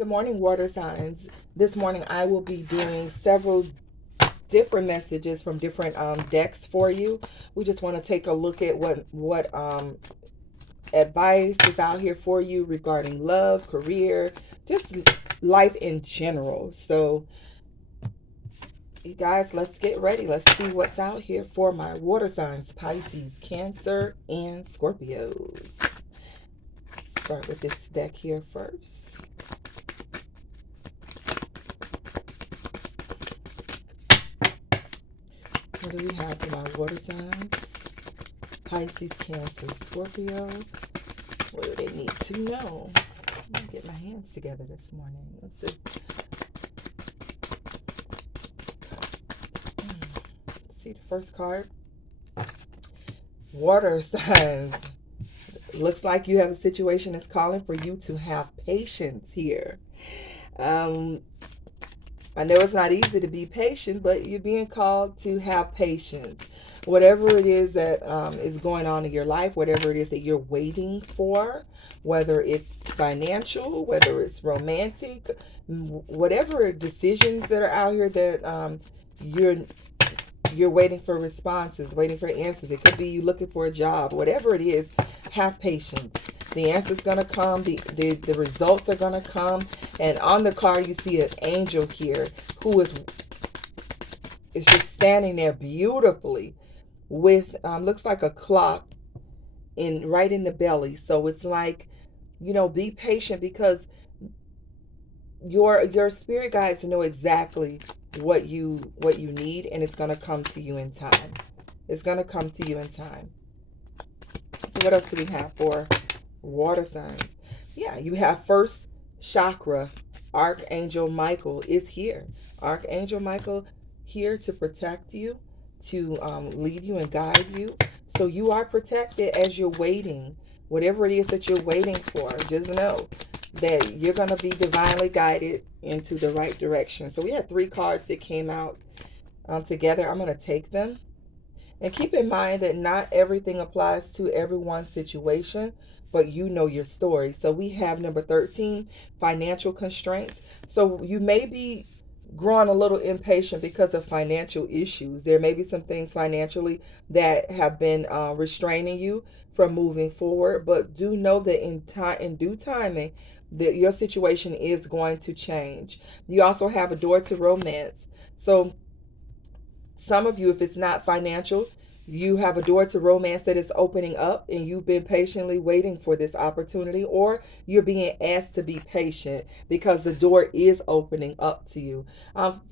Good morning, water signs. This morning I will be doing several different messages from different decks for you. We just want to take a look at what advice is out here for you regarding love, career, just life in general. So, you guys, let's get ready. Let's see what's out here for my water signs: Pisces, Cancer, and Scorpios. Start with this deck here first. What do we have for my water signs? Pisces, Cancer, Scorpio. What do they need to know? Let me get my hands together this morning. Let's see. Let's see the first card. Water signs. Looks like you have a situation that's calling for you to have patience here. I know it's not easy to be patient, but you're being called to have patience. Whatever it is that is going on in your life, whatever it is that you're waiting for, whether it's financial, whether it's romantic, whatever decisions that are out here that you're waiting for responses, waiting for answers. It could be you looking for a job. Whatever it is, have patience. The answer's going to come. The results are going to come. And on the card, you see an angel here who is just standing there beautifully with, looks like a clock right in the belly. So it's like, be patient, because your spirit guides know exactly what you need, and it's going to come to you in time. It's going to come to you in time. So what else do we have for water signs? Yeah, you have first chakra. Archangel Michael is here. Archangel Michael here to protect you, to lead you and guide you. So you are protected as you're waiting. Whatever it is that you're waiting for, just know that you're going to be divinely guided into the right direction. So we had 3 cards that came out together. I'm going to take them. And keep in mind that not everything applies to everyone's situation, but you know your story. So we have number 13, financial constraints. So you may be growing a little impatient because of financial issues. There may be some things financially that have been restraining you from moving forward, but do know that in due timing, that your situation is going to change. You also have a door to romance. So some of you, if it's not financial, you have a door to romance that is opening up, and you've been patiently waiting for this opportunity, or you're being asked to be patient because the door is opening up to you.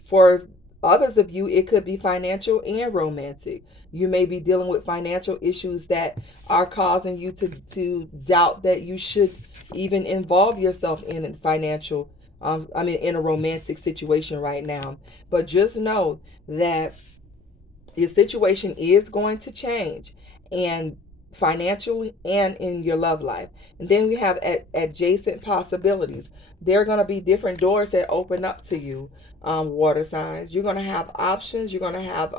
For others of you, it could be financial and romantic. You may be dealing with financial issues that are causing you to doubt that you should even involve yourself in a financial, in a romantic situation right now. But just know that your situation is going to change, and financially and in your love life. And then we have adjacent possibilities. There are going to be different doors that open up to you, water signs. You're going to have options. You're going to have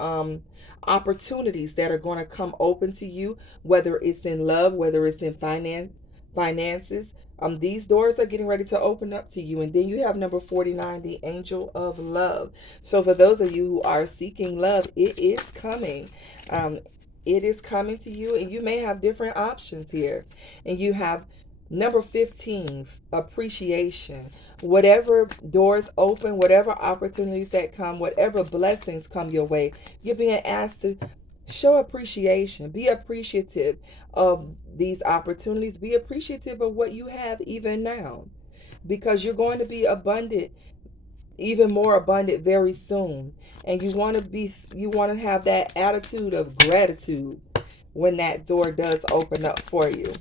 opportunities that are going to come open to you, whether it's in love, whether it's in finances. These doors are getting ready to open up to you. And then you have number 49, the angel of love. So for those of you who are seeking love, it is coming. It is coming to you, and you may have different options here. And you have number 15, appreciation. Whatever doors open, whatever opportunities that come, whatever blessings come your way, you're being asked to show appreciation. Be appreciative of these opportunities. Be appreciative of what you have even now, because you're going to be abundant, even more abundant very soon. And you want to have that attitude of gratitude when that door does open up for you.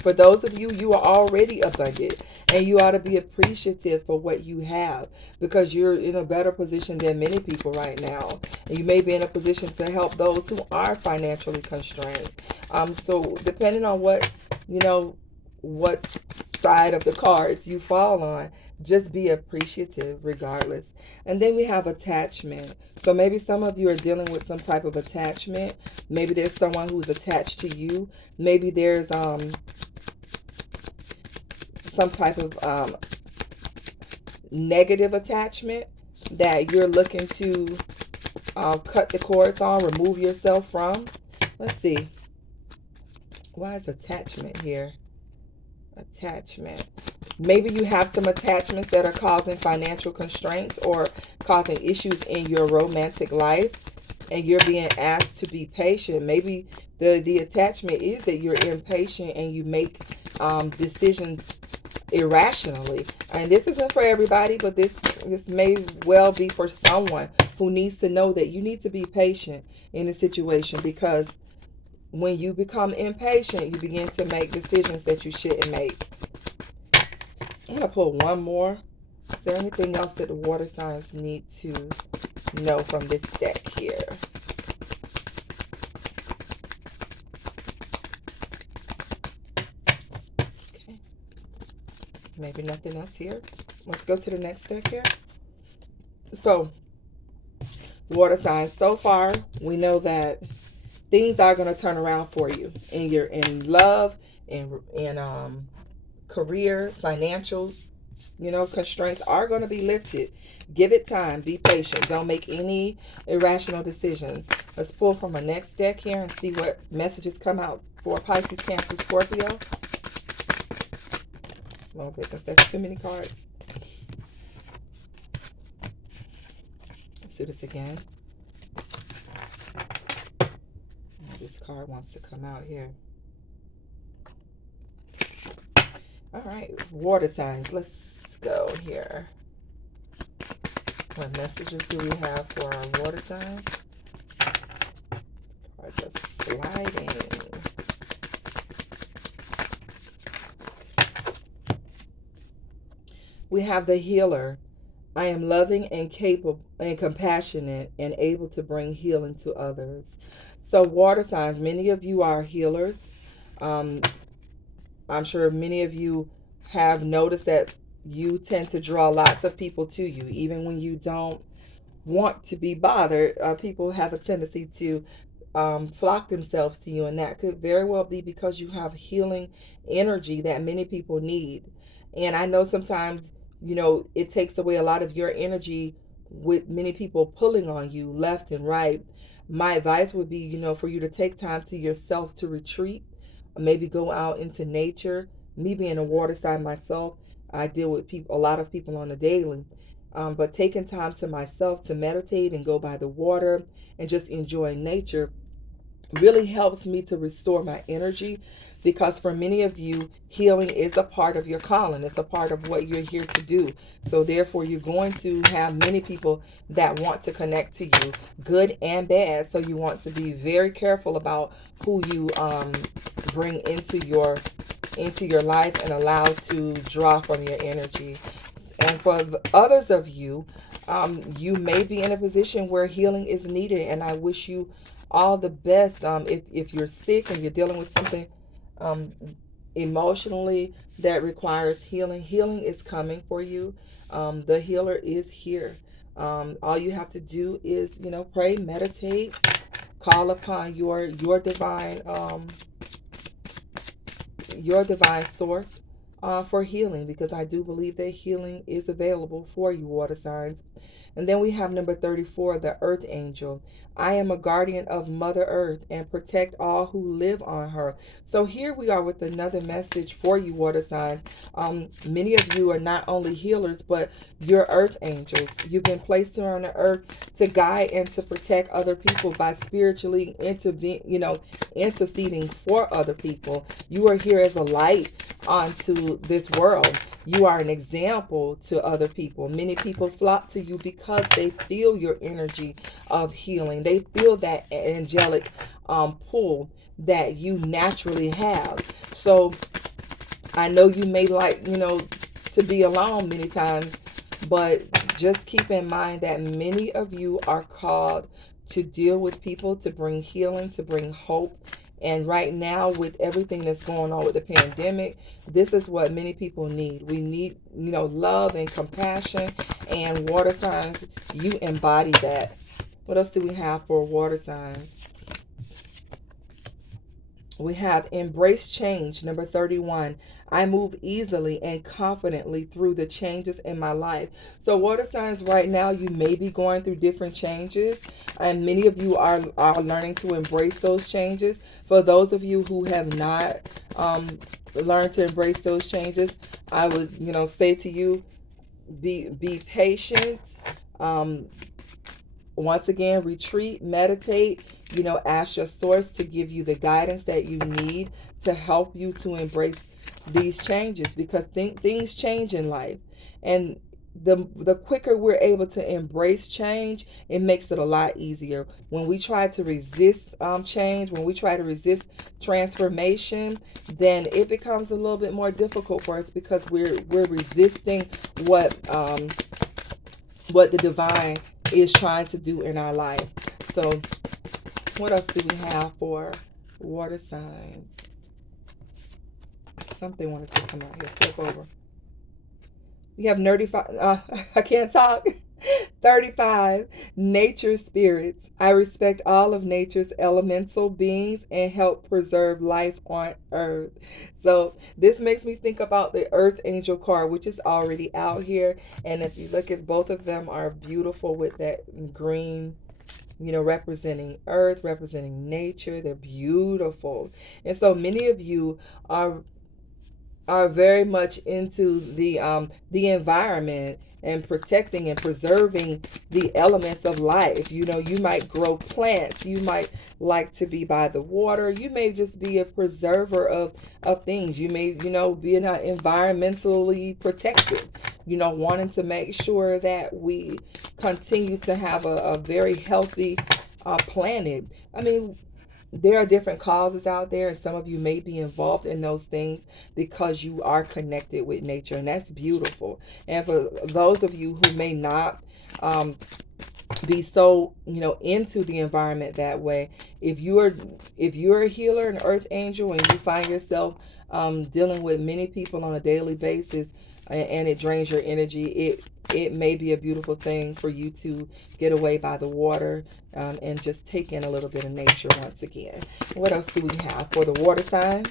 For those of you, you are already abundant, and you ought to be appreciative for what you have, because you're in a better position than many people right now. And you may be in a position to help those who are financially constrained. So depending on what side of the cards you fall on, just be appreciative regardless. And then we have attachment. So maybe some of you are dealing with some type of attachment. Maybe there's someone who's attached to you. Maybe there's some type of negative attachment that you're looking to cut the cords on, remove yourself from. Let's see. Why is attachment here? Attachment. Maybe you have some attachments that are causing financial constraints or causing issues in your romantic life, and you're being asked to be patient. Maybe the attachment is that you're impatient and you make decisions irrationally. And this isn't for everybody, but this may well be for someone who needs to know that you need to be patient in a situation, because when you become impatient, you begin to make decisions that you shouldn't make. I'm going to pull one more. Is there anything else that the water signs need to know from this deck here? Okay. Maybe nothing else here. Let's go to the next deck here. So, water signs, so far, we know that things are going to turn around for you in love, in career, financial, constraints are going to be lifted. Give it time. Be patient. Don't make any irrational decisions. Let's pull from our next deck here and see what messages come out for Pisces, Cancer, Scorpio. Oh goodness, that's too many cards. Let's do this again. This card wants to come out here. All right, water signs. Let's go here. What messages do we have for our water signs? Cards are sliding. We have the healer. I am loving and capable and compassionate and able to bring healing to others. So water signs, many of you are healers. I'm sure many of you have noticed that you tend to draw lots of people to you. Even when you don't want to be bothered, people have a tendency to flock themselves to you. And that could very well be because you have healing energy that many people need. And I know sometimes, it takes away a lot of your energy with many people pulling on you left and right. My advice would be, for you to take time to yourself to retreat. Maybe go out into nature. Me being a water sign myself, I deal with a lot of people on a daily. But taking time to myself to meditate and go by the water and just enjoy nature really helps me to restore my energy, because for many of you, healing is a part of your calling. It's a part of what you're here to do. So therefore, you're going to have many people that want to connect to you, good and bad. So you want to be very careful about who you bring into your life and allow to draw from your energy. And for the others of you, you may be in a position where healing is needed, and I wish you all the best. If you're sick and you're dealing with something emotionally that requires healing is coming for you. The healer is here. All you have to do is, pray, meditate, call upon your divine source for healing, because I do believe that healing is available for you, water signs. And then we have number 34, the Earth Angel. I am a guardian of Mother Earth and protect all who live on her. So here we are with another message for you, water signs. Many of you are not only healers, but you're Earth Angels. You've been placed here on the earth to guide and to protect other people by spiritually interceding for other people. You are here as a light onto this world. You are an example to other people. Many people flock to you because they feel your energy of healing. They feel that angelic pull that you naturally have. So I know you may like, to be alone many times, but just keep in mind that many of you are called to deal with people, to bring healing, to bring hope. And right now, with everything that's going on with the pandemic, this is what many people need. We need, love and compassion. And water signs, you embody that. What else do we have for water signs? We have embrace change, number 31. I move easily and confidently through the changes in my life. So water signs, right now, you may be going through different changes, and many of you are learning to embrace those changes. For those of you who have not learned to embrace those changes, I would, say to you, be patient. Um, Once again, retreat, meditate, ask your source to give you the guidance that you need to help you to embrace these changes, because things change in life. And the quicker we're able to embrace change, it makes it a lot easier. When we try to resist change, when we try to resist transformation, then it becomes a little bit more difficult for us, because we're resisting what the divine is trying to do in our life. So what else do we have for water signs? Something wanted to come out here. Flip over. You have 35. I can't talk. 35. Nature spirits. I respect all of nature's elemental beings and help preserve life on earth. So this makes me think about the Earth Angel card, which is already out here. And if you look at, both of them are beautiful with that green, representing earth, representing nature. They're beautiful. And so many of you are very much into the environment and protecting and preserving the elements of life. You might grow plants. You might like to be by the water. You may just be a preserver of things. You may, be environmentally protected, wanting to make sure that we continue to have a very healthy planet. I mean, there are different causes out there, and some of you may be involved in those things because you are connected with nature, and that's beautiful. And for those of you who may not be so into the environment that way, if you're a healer, an earth angel, and you find yourself dealing with many people on a daily basis, and it drains your energy, it may be a beautiful thing for you to get away by the water and just take in a little bit of nature once again. What else do we have for the water sign?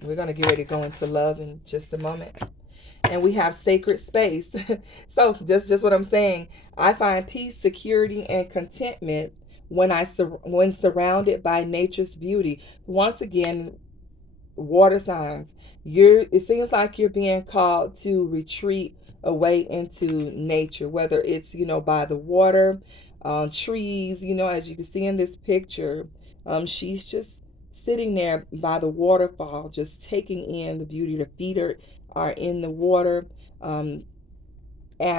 We're going to get ready to go into love in just a moment. And we have sacred space. So that's just what I'm saying. I find peace, security, and contentment when surrounded by nature's beauty. Once again, water signs, it seems like you're being called to retreat away into nature, whether it's by the water, trees, as you can see in this picture. She's just sitting there by the waterfall, just taking in the beauty. The feet are in the water, and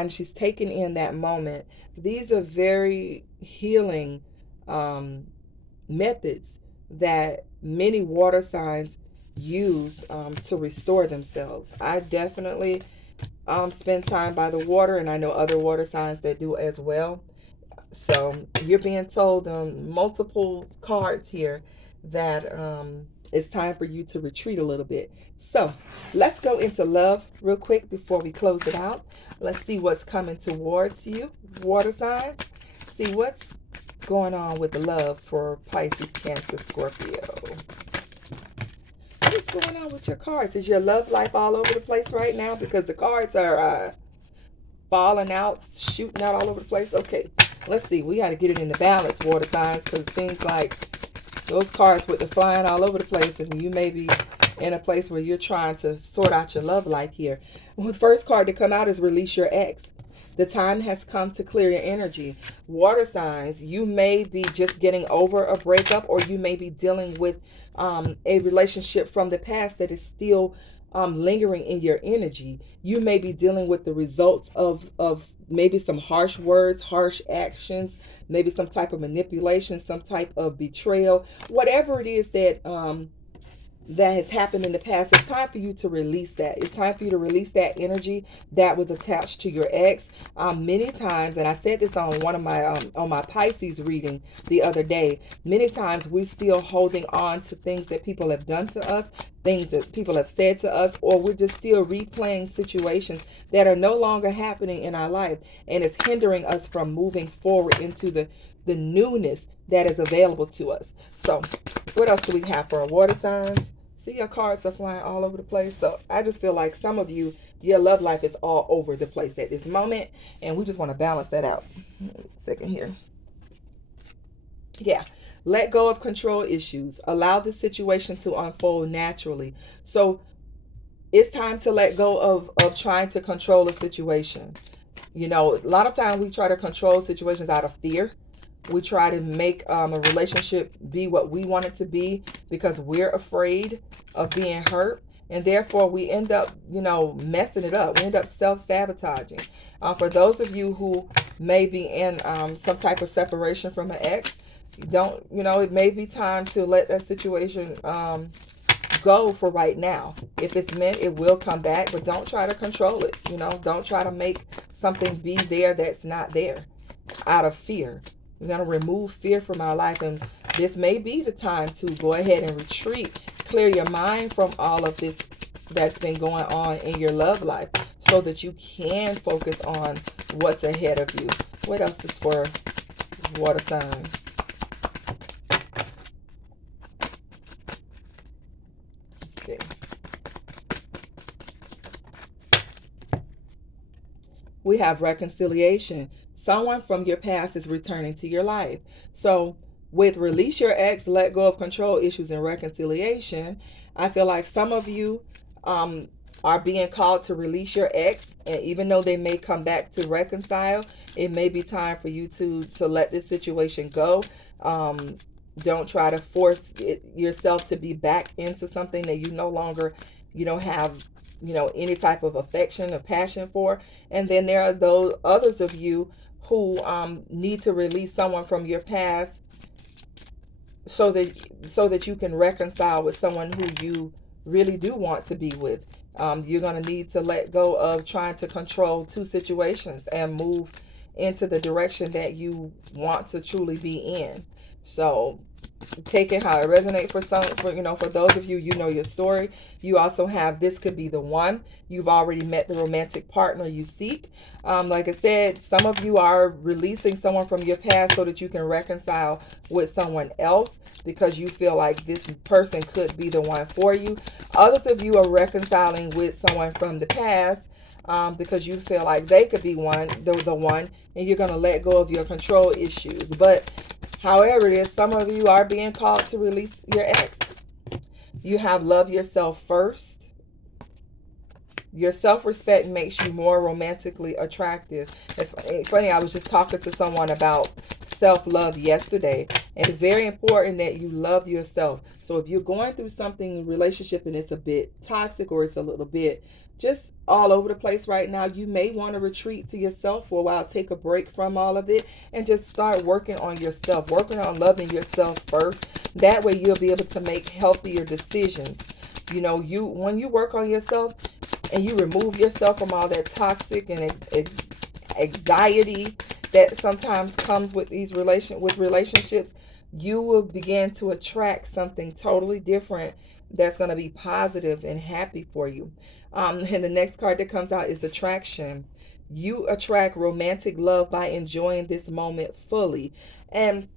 she's taking in that moment. These are very healing methods that many water signs use to restore themselves. I definitely spend time by the water, and I know other water signs that do as well. So you're being told multiple cards here that it's time for you to retreat a little bit. So let's go into love real quick before we close it out. Let's see what's coming towards you, water signs. See what's going on with the love for Pisces, Cancer, Scorpio. What's going on with your cards? Is your love life all over the place right now? Because the cards are falling out, shooting out all over the place. Okay, let's see. We got to get it into balance, water signs, because it seems like those cards with the flying all over the place, and you may be in a place where you're trying to sort out your love life here. Well, the first card to come out is release your ex. The time has come to clear your energy. Water signs, you may be just getting over a breakup, or you may be dealing with a relationship from the past that is still lingering in your energy. You may be dealing with the results of maybe some harsh words, harsh actions, maybe some type of manipulation, some type of betrayal, whatever it is that that has happened in the past. It's time for you to release that. It's time for you to release that energy that was attached to your ex. Many times, and I said this on one of my on my Pisces reading the other day, many times we're still holding on to things that people have done to us, things that people have said to us, or we're just still replaying situations that are no longer happening in our life, and it's hindering us from moving forward into the newness that is available to us. So what else do we have for our water signs? See, your cards are flying all over the place. So I just feel like some of you, your love life is all over the place at this moment. And we just want to balance that out. Second here. Yeah. Let go of control issues. Allow the situation to unfold naturally. So it's time to let go of trying to control a situation. You know, a lot of times we try to control situations out of fear. We try to make a relationship be what we want it to be because we're afraid of being hurt. And therefore, we end up, messing it up. We end up self-sabotaging. For those of you who may be in some type of separation from an ex, it may be time to let that situation go for right now. If it's meant, it will come back, but don't try to control it. Don't try to make something be there that's not there out of fear. We're going to remove fear from our life, and this may be the time to go ahead and retreat. Clear your mind from all of this that's been going on in your love life so that you can focus on what's ahead of you. What else is for water signs? Let's see. We have reconciliation. Someone from your past is returning to your life. So with release your ex, let go of control issues, and reconciliation, I feel like some of you are being called to release your ex. And even though they may come back to reconcile, it may be time for you to let this situation go. Don't try to force yourself to be back into something that you no longer, have any type of affection or passion for. And then there are those others of you who need to release someone from your past so that you can reconcile with someone who you really do want to be with. You're going to need to let go of trying to control two situations and move into the direction that you want to truly be in. So take it how it resonates for those of you, your story. You also have this could be the one. You've already met the romantic partner you seek. Like I said, some of you are releasing someone from your past so that you can reconcile with someone else because you feel like this person could be the one for you. Others of you are reconciling with someone from the past because you feel like they could be the one, and you're going to let go of your control issues. But however it is, some of you are being called to release your ex. You have love yourself first. Your self-respect makes you more romantically attractive. It's funny, I was just talking to someone about self-love yesterday, and it's very important that you love yourself. So if you're going through something in relationship and it's a bit toxic or it's a little bit just all over the place right now, you may want to retreat to yourself for a while, take a break from all of it, and just start working on yourself, working on loving yourself first. That way you'll be able to make healthier decisions. When you work on yourself and you remove yourself from all that toxic and anxiety that sometimes comes with these relationships, you will begin to attract something totally different that's going to be positive and happy for you. And the next card that comes out is attraction. You attract romantic love by enjoying this moment fully. And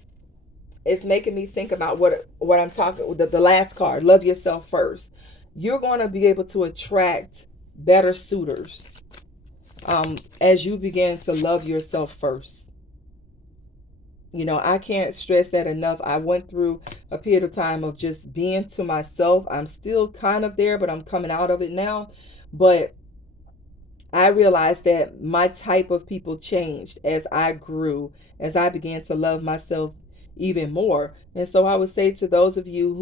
it's making me think about what I'm talking, the last card, love yourself first. You're going to be able to attract better suitors as you begin to love yourself first. I can't stress that enough. I went through a period of time of just being to myself. I'm still kind of there, but I'm coming out of it now. But I realized that my type of people changed as I grew, as I began to love myself even more. And so I would say to those of you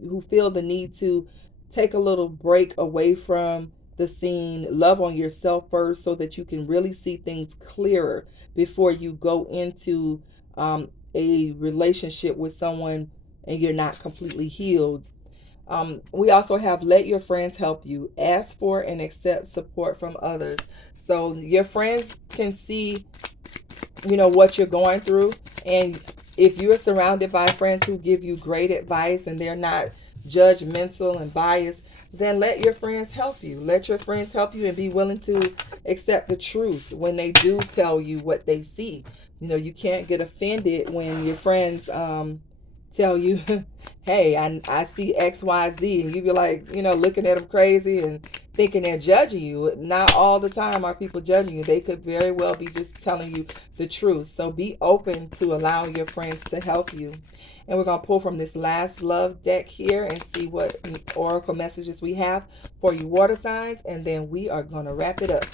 who feel the need to take a little break away from the scene, love on yourself first so that you can really see things clearer before you go into a relationship with someone and you're not completely healed. We also have let your friends help you. Ask for and accept support from others. So your friends can see, what you're going through. And if you're surrounded by friends who give you great advice and they're not judgmental and biased, then let your friends help you. Let your friends help you and be willing to accept the truth when they do tell you what they see. You can't get offended when your friends tell you, hey, I see XYZ, and you be like, looking at them crazy and thinking they're judging you. Not all the time are people judging you. They could very well be just telling you the truth. So be open to allowing your friends to help you. And we're going to pull from this last love deck here and see what oracle messages we have for you water signs. And then we are going to wrap it up.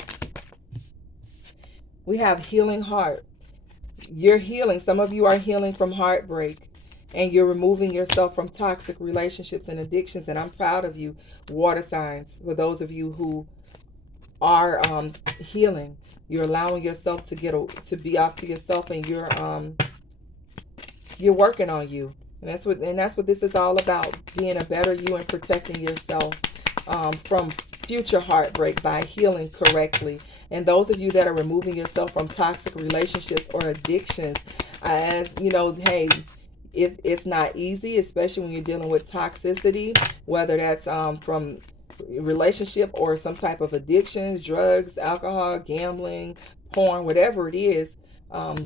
We have healing heart. You're healing. Some of you are healing from heartbreak. And you're removing yourself from toxic relationships and addictions. And I'm proud of you, water signs. For those of you who are healing, you're allowing yourself to be off to yourself, and you're working on you. And that's what this is all about: being a better you and protecting yourself from future heartbreak by healing correctly. And those of you that are removing yourself from toxic relationships or addictions, as you know, hey, it's not easy, especially when you're dealing with toxicity, whether that's from relationship or some type of addictions, drugs, alcohol, gambling, porn, whatever it is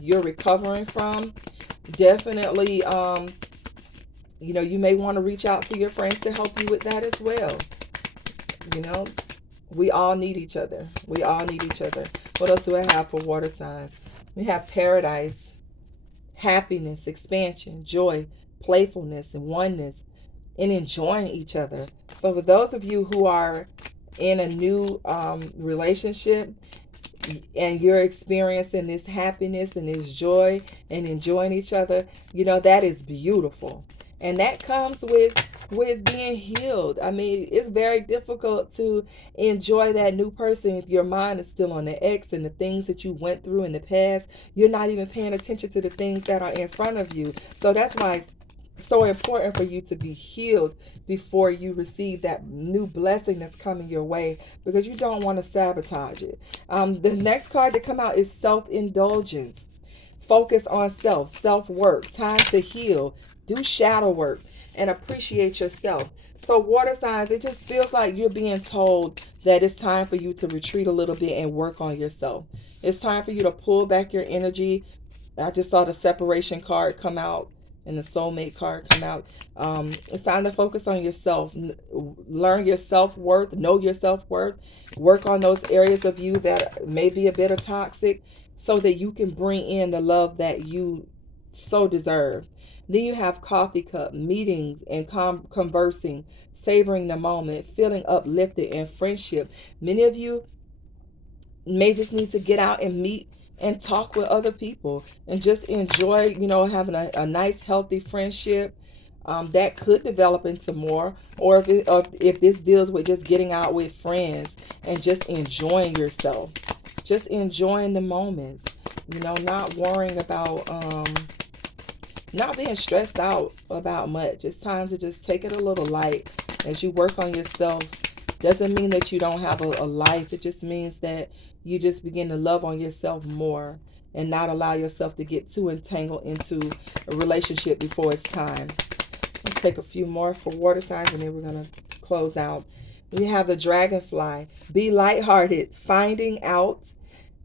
you're recovering from. Definitely, you may want to reach out to your friends to help you with that as well. We all need each other. We all need each other. What else do I have for water signs? We have paradise, happiness, expansion, joy, playfulness, and oneness, and enjoying each other. So for those of you who are in a new relationship and you're experiencing this happiness and this joy and enjoying each other, that is beautiful. And that comes with being healed. I mean, it's very difficult to enjoy that new person if your mind is still on the ex and the things that you went through in the past. You're not even paying attention to the things that are in front of you. So that's why it's so important for you to be healed before you receive that new blessing that's coming your way, because you don't want to sabotage it. The next card to come out is self-indulgence. Focus on self-work, time to heal, do shadow work, and appreciate yourself. So water signs, it just feels like you're being told that it's time for you to retreat a little bit and work on yourself. It's time for you to pull back your energy. I just saw the separation card come out and the soulmate card come out. It's time to focus on yourself. Learn your self-worth. Know your self-worth. Work on those areas of you that may be a bit of toxic, so that you can bring in the love that you so deserve. Then you have coffee cup, meetings and conversing, savoring the moment, feeling uplifted, and friendship. Many of you may just need to get out and meet and talk with other people and just enjoy, having a nice, healthy friendship that could develop into more. Or if this deals with just getting out with friends and just enjoying yourself, just enjoying the moments, not worrying about, not being stressed out about much. It's time to just take it a little light as you work on yourself. Doesn't mean that you don't have a life. It just means that you just begin to love on yourself more and not allow yourself to get too entangled into a relationship before it's time. Let's take a few more for water signs, and then we're going to close out. We have the dragonfly. Be lighthearted, finding out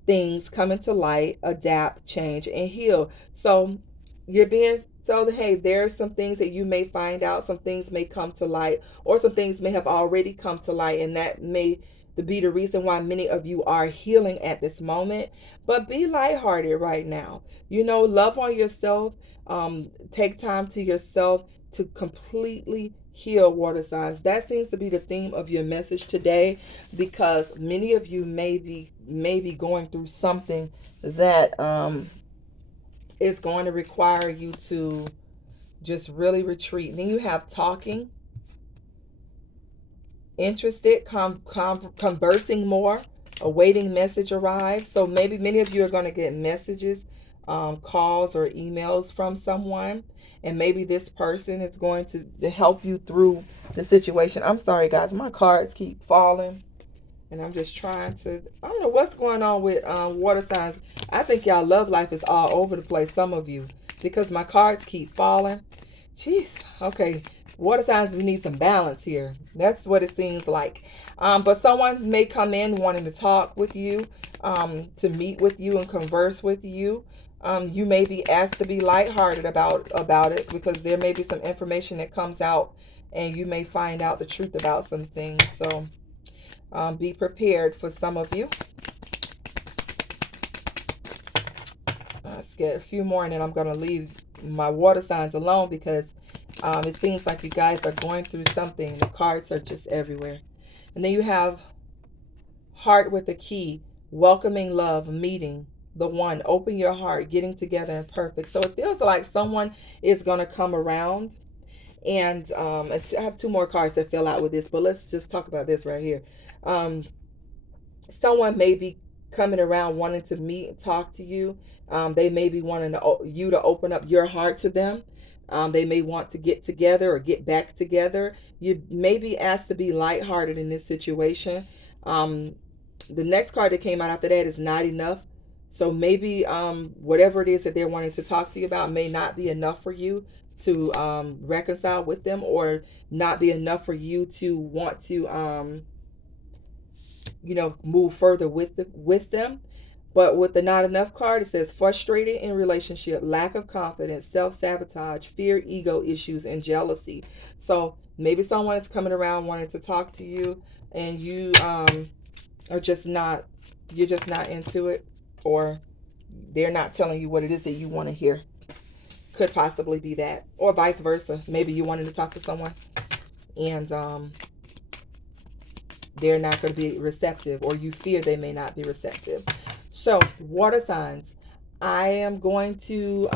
things, coming to light, adapt, change, and heal. So you're being told, hey, there's some things that you may find out, some things may come to light, or some things may have already come to light, and that may be the reason why many of you are healing at this moment. But be lighthearted right now. Love on yourself. Take time to yourself to completely heal, water signs. That seems to be the theme of your message today, because many of you may be going through something that is going to require you to just really retreat. And then you have talking, interested, conversing more, awaiting message arrives. So maybe many of you are going to get messages, calls or emails from someone, and maybe this person is going to help you through the situation. I'm sorry, guys, my cards keep falling, and I'm just trying to, I don't know what's going on with water signs. I think y'all love life is all over the place, some of you, because my cards keep falling. Jeez. Okay. Water signs, we need some balance here. That's what it seems like. But someone may come in wanting to talk with you. to meet with you and converse with you. You may be asked to be lighthearted about it, because there may be some information that comes out and you may find out the truth about some things. So be prepared for some of you. Let's get a few more and then I'm going to leave my water signs alone, because it seems like you guys are going through something. The cards are just everywhere. And then you have heart with a key, welcoming love, meeting the one, open your heart, getting together and perfect. So it feels like someone is going to come around. And I have two more cards that fill out with this, but let's just talk about this right here. Someone may be coming around wanting to meet and talk to you. They may be wanting you to open up your heart to them. They may want to get together or get back together. You may be asked to be lighthearted in this situation. The next card that came out after that is not enough. So maybe whatever it is that they're wanting to talk to you about may not be enough for you to reconcile with them, or not be enough for you to want to move further with them. But with the not enough card, it says frustrated in relationship, lack of confidence, self-sabotage, fear, ego issues, and jealousy. So maybe someone is coming around wanting to talk to you, and you are just not, you're just not into it, or they're not telling you what it is that you want to hear. Could possibly be that, or vice versa. Maybe you wanted to talk to someone and they're not going to be receptive, or you fear they may not be receptive. So water signs, I am going to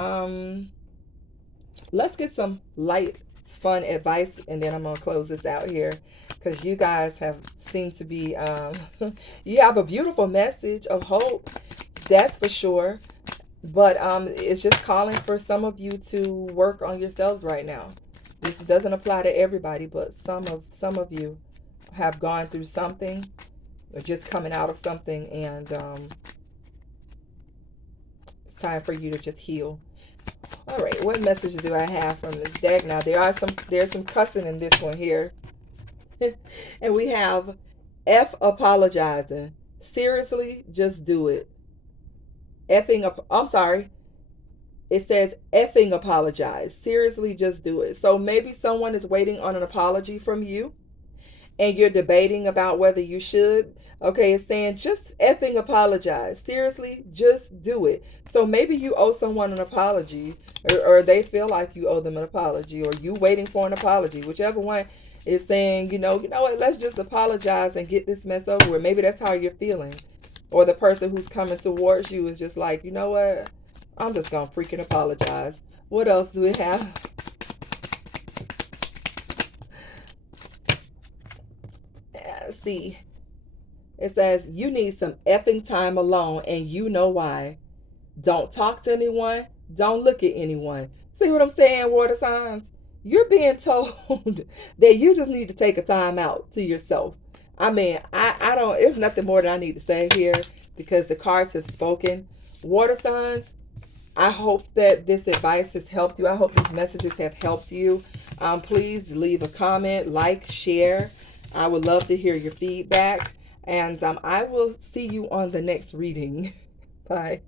let's get some light fun advice, and then I'm going to close this out here, because you guys have seemed to be you have a beautiful message of hope, that's for sure. But it's just calling for some of you to work on yourselves right now. This doesn't apply to everybody, but some of you have gone through something, or just coming out of something, and it's time for you to just heal. All right, what messages do I have from this deck? Now there's some cussing in this one here, and we have F apologizing. Seriously, just do it. I'm sorry. It says effing apologize. Seriously, just do it. So maybe someone is waiting on an apology from you, and you're debating about whether you should. Okay, it's saying just effing apologize. Seriously, just do it. So maybe you owe someone an apology, or they feel like you owe them an apology, or you waiting for an apology. Whichever one is saying, you know what, let's just apologize and get this mess over with. Maybe that's how you're feeling. Or the person who's coming towards you is just like, you know what, I'm just going to freaking apologize. What else do we have? Let's see. It says, you need some effing time alone, and you know why. Don't talk to anyone. Don't look at anyone. See what I'm saying, water signs? You're being told that you just need to take a time out to yourself. I mean, I don't, it's nothing more that I need to say here, because the cards have spoken. Water signs, I hope that this advice has helped you. I hope these messages have helped you. Please leave a comment, like, share. I would love to hear your feedback. And I will see you on the next reading. Bye.